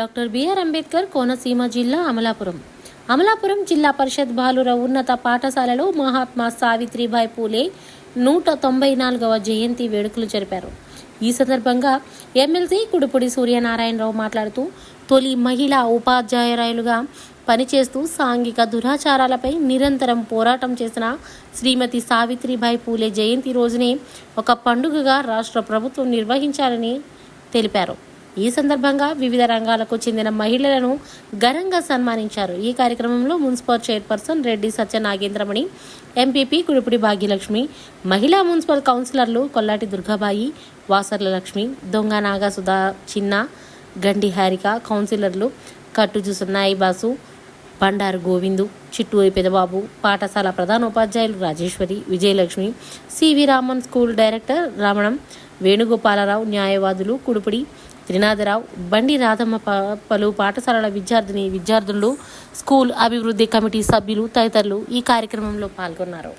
Doctor BR Ambedkar Konaseema జిల్లా అమలాపురం జిల్లా పరిషత్ బాలుర ఉన్నత పాఠశాలలో మహాత్మా సావిత్రిబాయి పూలే 194వ జయంతి వేడుకలు జరిపారు. ఈ సందర్భంగా ఎమ్మెల్సీ కుడుపుడి సూర్యనారాయణరావు మాట్లాడుతూ, తొలి మహిళా ఉపాధ్యాయురాలుగా పనిచేస్తూ సాంఘిక దురాచారాలపై నిరంతరం పోరాటం చేసిన శ్రీమతి సావిత్రిబాయి పూలే జయంతి రోజునే ఒక పండుగగా రాష్ట్ర ప్రభుత్వం నిర్వహించాలని తెలిపారు. ఈ సందర్భంగా వివిధ రంగాలకు చెందిన మహిళలను ఘనంగా సన్మానించారు. ఈ కార్యక్రమంలో municipal chairperson Reddy Satyanagendramani, MPP Kudupudi Bhagyalakshmi, మహిళా మున్సిపల్ కౌన్సిలర్లు కొల్లాటి దుర్గాబాయి, వాసర్ల లక్ష్మి, దొంగ నాగసుధా, చిన్న గండి హారిక, కౌన్సిలర్లు కట్టుజు సున్నాయి బాసు, బండారు గోవిందు, చిట్టూరి పెదబాబు, పాఠశాల ప్రధానోపాధ్యాయులు Rajeswari, Vijayalakshmi, CV Raman school director Ramanam, Venugopalarao, న్యాయవాదులు కుడుపుడి త్రినాథరావు, బండి రాధమ్మ, పలు పాఠశాలల విద్యార్థులు, స్కూల్ అభివృద్ధి కమిటీ సభ్యులు తదితరులు ఈ కార్యక్రమంలో పాల్గొన్నారు.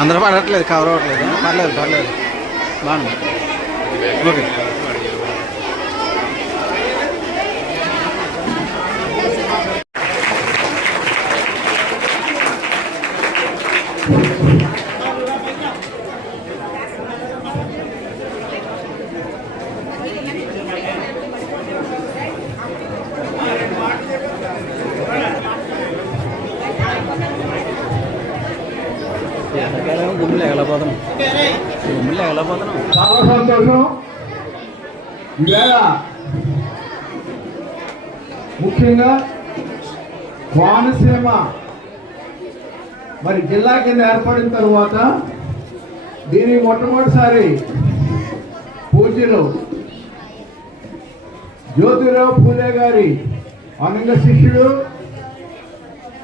అందరూ పడట్లేదు, కవర్ అవ్వట్లేదు. పర్లేదు బాగుంది. ఓకే. చాలా సంతోషం. ఈవేళ ముఖ్యంగా కోనసీమ మరి జిల్లా కింద ఏర్పడిన తరువాత దీని మొట్టమొదటిసారి పూజ్యులు జ్యోతిరావు పూలే గారి అనంగ శిష్యుడు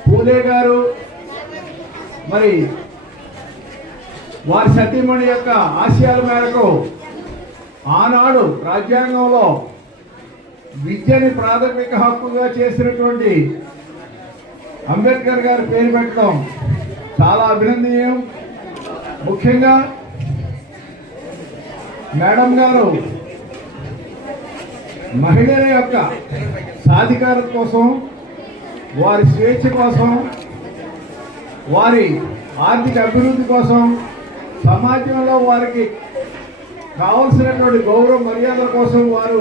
పూలే గారు మరి వారి సతీమణి యొక్క ఆశయాల మేరకు ఆనాడు రాజ్యాంగంలో విద్యని ప్రాథమిక హక్కుగా చేసినటువంటి అంబేద్కర్ గారి పేరు పెట్టడం చాలా అభినందనీయం. ముఖ్యంగా మేడం గారు మహిళల యొక్క సాధికారత కోసం, వారి స్వేచ్ఛ కోసం, వారి ఆర్థిక అభివృద్ధి కోసం, సమాజంలో వారికి కావలసినటువంటి గౌరవ మర్యాదల కోసం వారు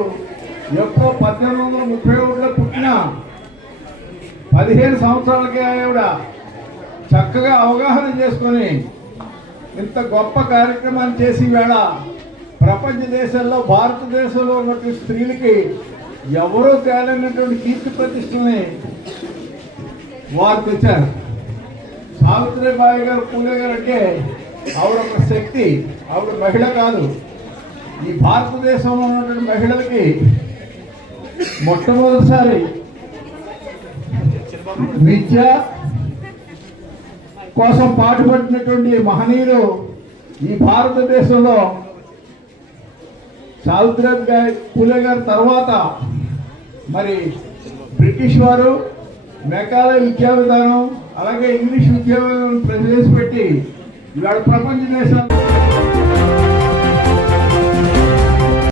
ఎప్పుడో 1831లో పుట్టిన 15 సంవత్సరాలకే ఆవిడ చక్కగా అవగాహన చేసుకొని ఇంత గొప్ప కార్యక్రమాన్ని చేసి వేళ ప్రపంచ దేశాల్లో భారతదేశంలో ఉన్నటువంటి స్త్రీలకి ఎవరూ తేలైనటువంటి కీర్తి ప్రతిష్టని వారు తెచ్చారు. సావిత్రిబాయి గారు పూలే గారు అంటే ఆవిడ ఒక శక్తి, ఆవిడ మహిళ కాదు. ఈ భారతదేశంలో ఉన్నటువంటి మహిళలకి మొట్టమొదటిసారి విద్య కోసం పాటుపడినటువంటి మహనీయులు ఈ భారతదేశంలో సావిత్రిబాయి పూలే గారి తర్వాత మరి బ్రిటిష్ వారు మెకాలే విద్యా విధానం, అలాగే ఇంగ్లీష్ విద్యా విధానం ప్రవేశపెట్టి ఇవాళ ప్రపంచ దేశాలు